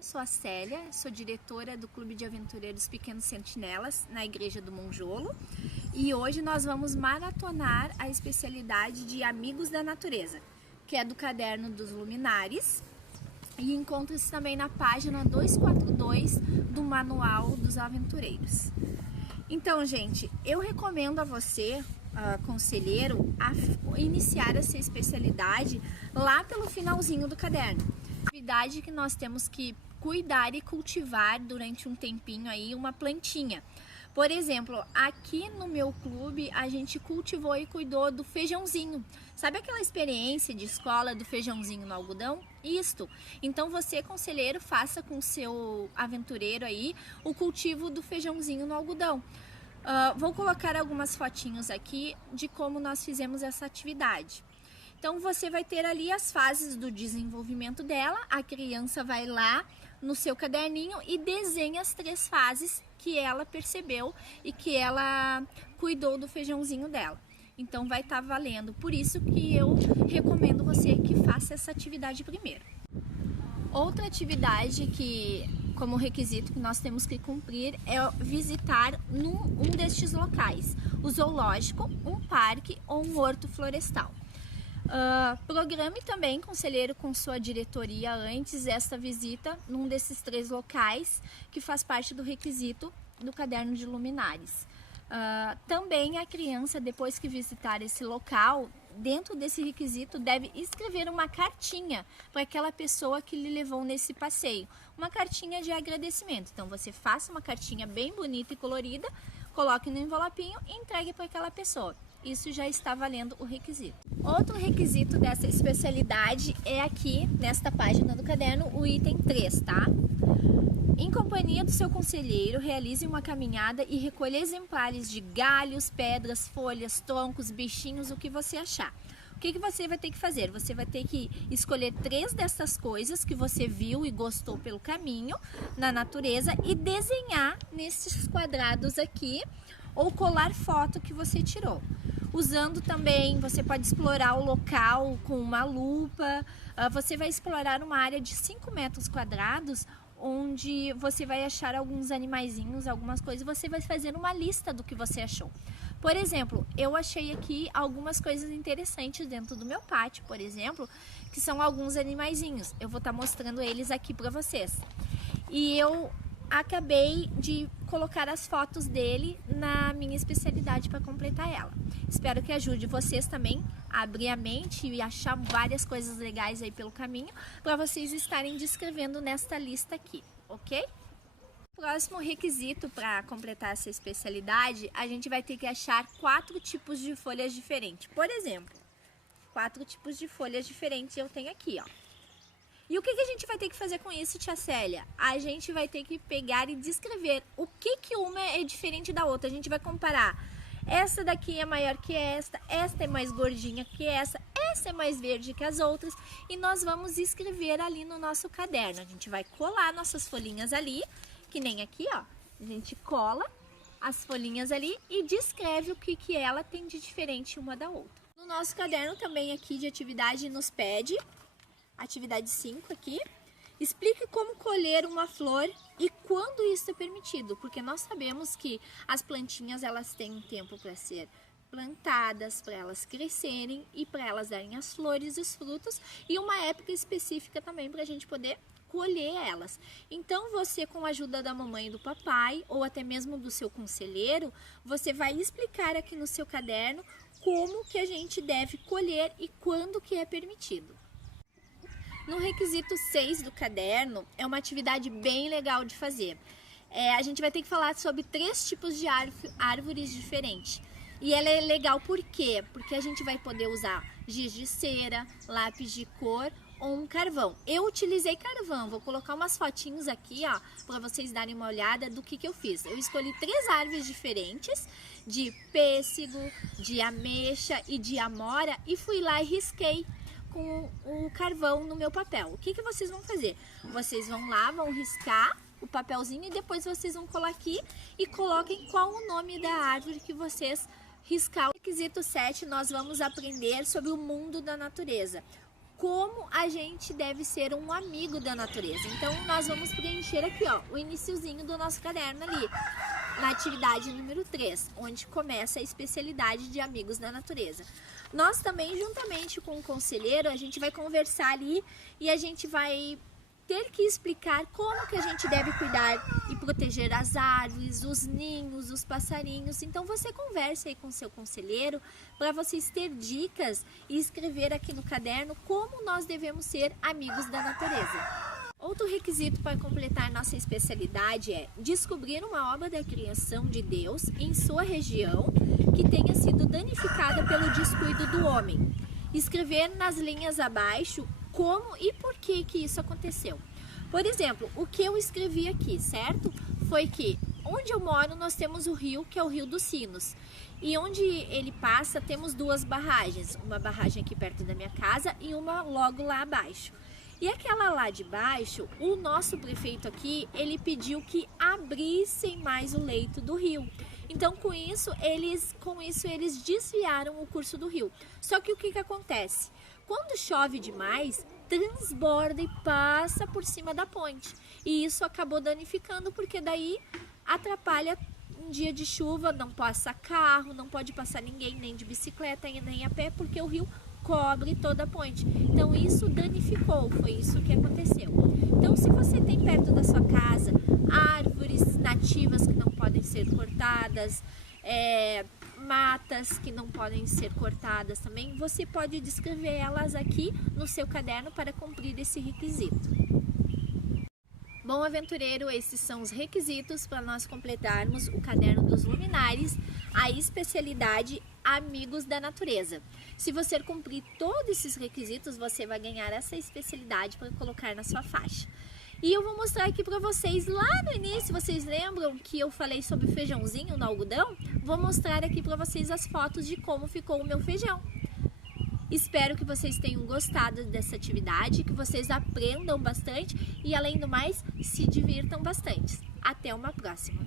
eu sou a Célia, sou diretora do Clube de Aventureiros Pequenos Sentinelas, na Igreja do Monjolo. E hoje nós vamos maratonar a especialidade de Amigos da Natureza, que é do Caderno dos Luminares. E encontra-se também na página 242 do Manual dos Aventureiros. Então, gente, eu recomendo a você, conselheiro, a iniciar essa especialidade lá pelo finalzinho do caderno. Atividade que nós temos que cuidar e cultivar durante um tempinho aí uma plantinha. Por exemplo, aqui no meu clube a gente cultivou e cuidou do feijãozinho. Sabe aquela experiência de escola do feijãozinho no algodão? Isto. Então você, conselheiro, faça com o seu aventureiro aí o cultivo do feijãozinho no algodão. Vou colocar algumas fotinhos aqui de como nós fizemos essa atividade. Então você vai ter ali as fases do desenvolvimento dela, a criança vai lá no seu caderninho e desenha as 3 fases que ela percebeu e que ela cuidou do feijãozinho dela. Então vai estar valendo, por isso que eu recomendo você que faça essa atividade primeiro. Outra atividade que, como requisito que nós temos que cumprir, é visitar um destes locais, o zoológico, um parque ou um horto florestal. Programe também, conselheiro, com sua diretoria antes esta visita num desses 3 locais que faz parte do requisito do caderno de luminares. Também a criança, depois que visitar esse local, dentro desse requisito deve escrever uma cartinha para aquela pessoa que lhe levou nesse passeio, uma cartinha de agradecimento. Então você faça uma cartinha bem bonita e colorida, coloque no envelopinho e entregue para aquela pessoa. Isso já está valendo o requisito. Outro requisito dessa especialidade é aqui, nesta página do caderno, o item 3, tá? Em companhia do seu conselheiro, realize uma caminhada e recolha exemplares de galhos, pedras, folhas, troncos, bichinhos, o que você achar. O que você vai ter que fazer? Você vai ter que escolher 3 dessas coisas que você viu e gostou pelo caminho na natureza e desenhar nesses quadrados aqui ou colar foto que você tirou. Usando também, você pode explorar o local com uma lupa, você vai explorar uma área de 5 metros quadrados, onde você vai achar alguns animaizinhos, algumas coisas, você vai fazer uma lista do que você achou. Por exemplo, eu achei aqui algumas coisas interessantes dentro do meu pátio, por exemplo, que são alguns animaizinhos. Eu vou estar mostrando eles aqui para vocês. E eu acabei de colocar as fotos dele na minha especialidade para completar ela. Espero que ajude vocês também a abrir a mente e achar várias coisas legais aí pelo caminho para vocês estarem descrevendo nesta lista aqui, ok? Próximo requisito para completar essa especialidade, a gente vai ter que achar 4 tipos de folhas diferentes. Por exemplo, 4 tipos de folhas diferentes eu tenho aqui, ó. E o que a gente vai ter que fazer com isso, tia Célia? A gente vai ter que pegar e descrever o que uma é diferente da outra. A gente vai comparar. Essa daqui é maior que esta é mais gordinha que essa é mais verde que as outras. E nós vamos escrever ali no nosso caderno. A gente vai colar nossas folhinhas ali, que nem aqui, ó. A gente cola as folhinhas ali e descreve o que ela tem de diferente uma da outra. No nosso caderno também aqui de atividade nos pede... Atividade 5 aqui, explique como colher uma flor e quando isso é permitido, porque nós sabemos que as plantinhas elas têm um tempo para ser plantadas, para elas crescerem e para elas darem as flores e os frutos e uma época específica também para a gente poder colher elas. Então você, com a ajuda da mamãe e do papai ou até mesmo do seu conselheiro, você vai explicar aqui no seu caderno como que a gente deve colher e quando que é permitido. No requisito 6 do caderno, é uma atividade bem legal de fazer. A gente vai ter que falar sobre 3 tipos de árvores diferentes. E ela é legal por quê? Porque a gente vai poder usar giz de cera, lápis de cor ou um carvão. Eu utilizei carvão, vou colocar umas fotinhos aqui, ó, para vocês darem uma olhada do que eu fiz. Eu escolhi 3 árvores diferentes, de pêssego, de ameixa e de amora, e fui lá e risquei com o carvão no meu papel. O que vocês vão fazer? Vocês vão lá, vão riscar o papelzinho e depois vocês vão colar aqui e coloquem qual o nome da árvore que vocês riscaram. No requisito 7, nós vamos aprender sobre o mundo da natureza. como a gente deve ser um amigo da natureza. Então nós vamos preencher aqui, ó, o iniciozinho do nosso caderno ali, na atividade número 3, onde começa a especialidade de amigos da natureza. Nós também, juntamente com o conselheiro, a gente vai conversar ali e a gente vai ter que explicar como que a gente deve cuidar e proteger as árvores, os ninhos, os passarinhos. Então você conversa aí com seu conselheiro para vocês ter dicas e escrever aqui no caderno como nós devemos ser amigos da natureza. Outro requisito para completar nossa especialidade é descobrir uma obra da criação de Deus em sua região que tenha sido danificada pelo descuido do homem. Escrever nas linhas abaixo como e por que isso aconteceu. Por exemplo, o que eu escrevi aqui, certo? Foi que onde eu moro nós temos o rio, que é o Rio dos Sinos. E onde ele passa temos 2 barragens. Uma barragem aqui perto da minha casa e uma logo lá abaixo. E aquela lá de baixo, o nosso prefeito aqui, ele pediu que abrissem mais o leito do rio. Então, com isso eles desviaram o curso do rio. Só que o que acontece? Quando chove demais, transborda e passa por cima da ponte. E isso acabou danificando, porque daí atrapalha um dia de chuva, não passa carro, não pode passar ninguém, nem de bicicleta, nem a pé, porque o rio cobre toda a ponte. Então isso danificou, foi isso que aconteceu. Então se você tem perto da sua casa árvores nativas que não podem ser cortadas, matas que não podem ser cortadas também, você pode descrever elas aqui no seu caderno para cumprir esse requisito. Bom, aventureiro, esses são os requisitos para nós completarmos o caderno dos luminares, a especialidade Amigos da Natureza. Se você cumprir todos esses requisitos, você vai ganhar essa especialidade para colocar na sua faixa. E eu vou mostrar aqui para vocês, lá no início, vocês lembram que eu falei sobre feijãozinho no algodão? Vou mostrar aqui para vocês as fotos de como ficou o meu feijão. Espero que vocês tenham gostado dessa atividade, que vocês aprendam bastante e, além do mais, se divirtam bastante. Até uma próxima!